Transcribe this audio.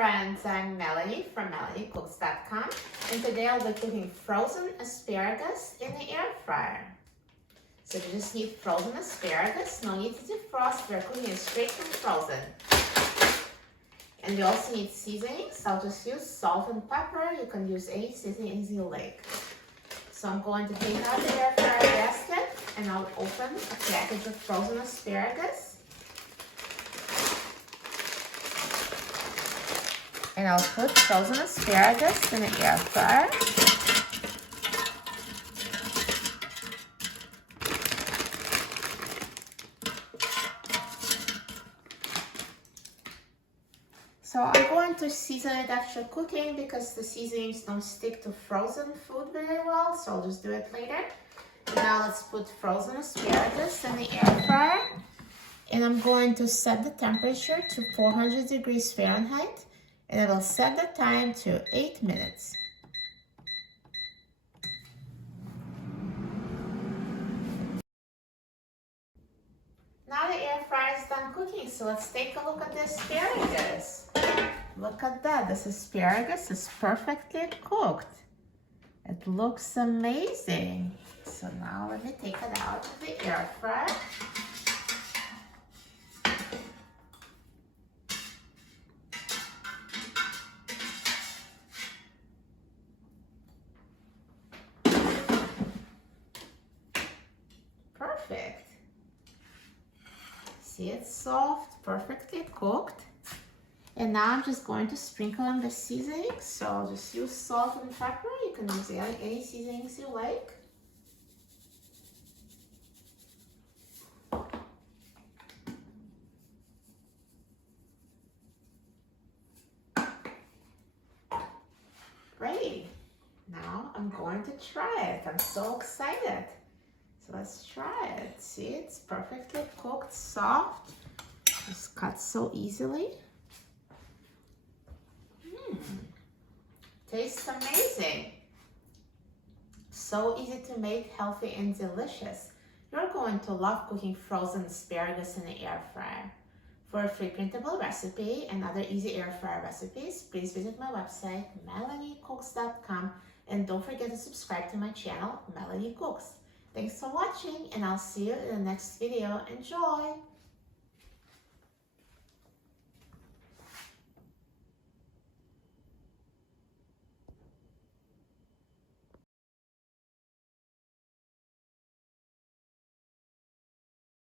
friends, I'm Melanie from MelanieCooks.com, and today I'll be cooking frozen asparagus in the air fryer. So you just need frozen asparagus, no need to defrost, we're cooking it straight from frozen. And you also need seasonings. I'll just use salt and pepper. You can use any seasoning as you like. So I'm going to take out the air fryer basket and I'll open a package of frozen asparagus. And I'll put frozen asparagus in the air fryer. So I'm going to season it after cooking because the seasonings don't stick to frozen food very well, so I'll just do it later. Now let's put frozen asparagus in the air fryer. And I'm going to set the temperature to 400 degrees Fahrenheit. And it'll set the time to 8 minutes. Now the air fryer is done cooking, so let's take a look at the asparagus. Look at that, this asparagus is perfectly cooked. It looks amazing. So now let me take it out of the air fryer. Perfect. See, it's soft, perfectly cooked. And now I'm just going to sprinkle on the seasonings. So I'll just use salt and pepper. You can use any seasonings you like. Great. Now I'm going to try it. I'm so excited. So let's try it. See, it's perfectly cooked, soft. Just cuts so easily. Tastes amazing. So easy to make, healthy and delicious. You're going to love cooking frozen asparagus in the air fryer. For a free printable recipe and other easy air fryer recipes, please visit my website, MelanieCooks.com, and don't forget to subscribe to my channel, Melanie Cooks. Thanks for watching, and I'll see you in the next video. Enjoy!